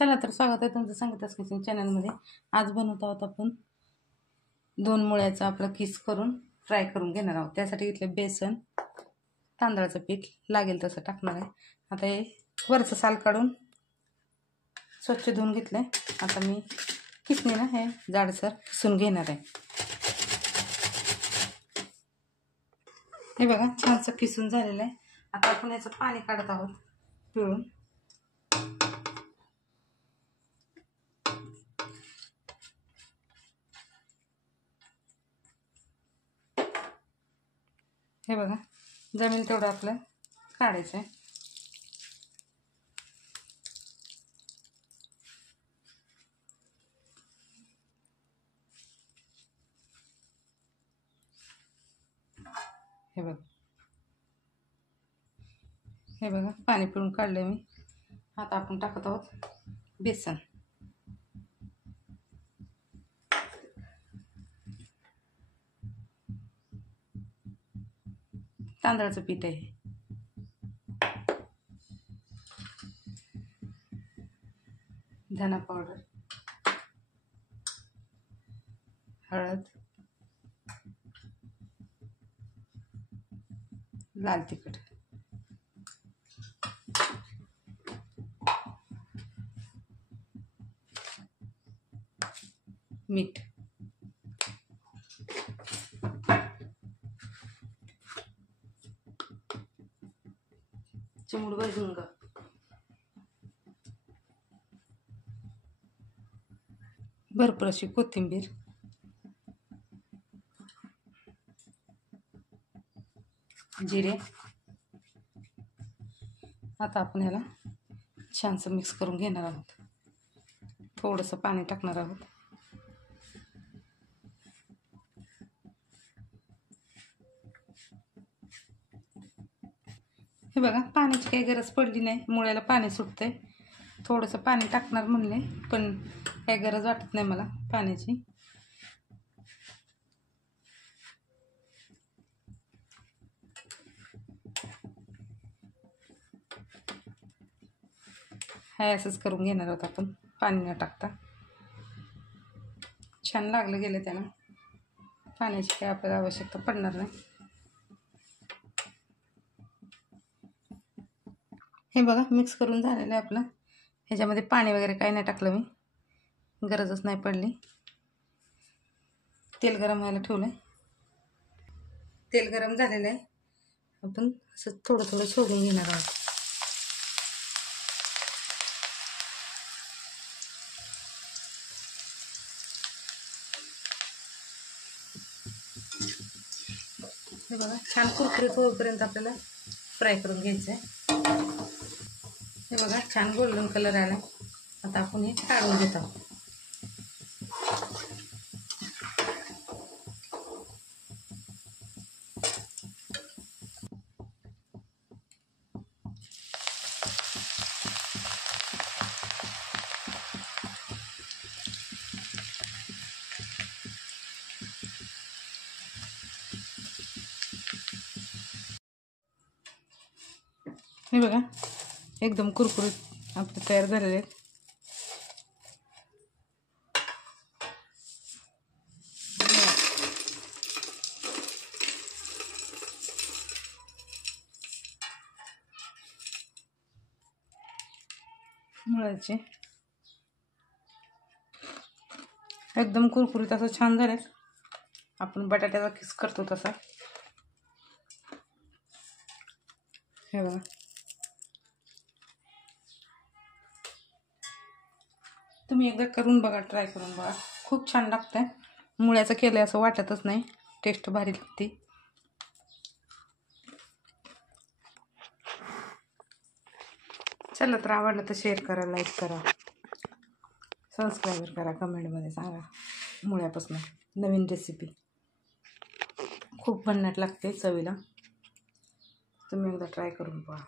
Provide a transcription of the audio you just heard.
चला तर स्वागत आहे तुमचं संगीता's किचन चॅनलमध्ये। आज बनवत आहोत आपण 2 मुळ्याचा आपला किस करून फ्राय करून घेणार आहोत। त्यासाठी इथले बेसन, तांदळाचं पीठ लागेल तसं टाकणार आहे। आता हे वरचं साल काढून स्वच्छ धुवून घेतलंय। आता मी किसने ना हे जाडसर किसून घेणार आहे। हे बघा छानसं किसून झालेलं आहे। आता आपण याचं पाणी काढत आहोत पिळून। हे बघा जमेल तेवढं आपलं काढायचं आहे। हे बघा पाणी पिळून काढले मी। आता आपण टाकत आहोत बेसन। तांदळाचं पीठ आहे, धना पावडर, हळद, लाल तिखट, मीठ, चिमूटभर हिंग, भरपूर अशी कोथिंबीर, जिरे। आता आपण ह्याला छानसं मिक्स करून घेणार आहोत। थोडंसं पाणी टाकणार आहोत। हे बघा पाण्याची काही गरज पडली नाही, मुळ्याला पाणी सुटतंय। थोडंसं पाणी टाकणार म्हणले पण काही गरज वाटत नाही मला पाण्याची। हाय असंच करून घेणार आहोत आपण पाणी न टाकता। छान लागलं गेलं त्याला, पाण्याची काही आपल्याला आवश्यकता पडणार नाही। हे बघा मिक्स करून झालेलं आहे आपलं। ह्याच्यामध्ये पाणी वगैरे काही नाही टाकलं मी, गरजच नाही पडली। तेल गरम व्हायला ठेवलंय। तेल गरम झालेलं आहे, आपण असं थोडं थोडं सोडून घेणार आहोत। हे बघा छान कुरकुरीत होईपर्यंत आपल्याला फ्राय करून घ्यायचं आहे। हे बघा छान गोल्डन कलर आला। आता आपण हे काढून घेत आहोत। हे बघा एकदम कुरकुरीत आपले तयार झालेले आहेत। मुळ्याचे एकदम कुरकुरीत असं छान झाले। आपण बटाट्याचा किस करतो तसा। हे बघा तुम्ही एकदा करून बघा, ट्राय करून बघा, खूप छान लागतंय। मुळ्याचं केलं असं वाटतच नाही, टेस्ट भारी लागते। चला तर आवडलं तर शेअर करा, लाईक करा, सबस्क्राईब करा, कमेंटमध्ये सांगा। मुळ्यापासून नवीन रेसिपी खूप भन्नाट लागते चवीला, तुम्ही एकदा ट्राय करून पहा।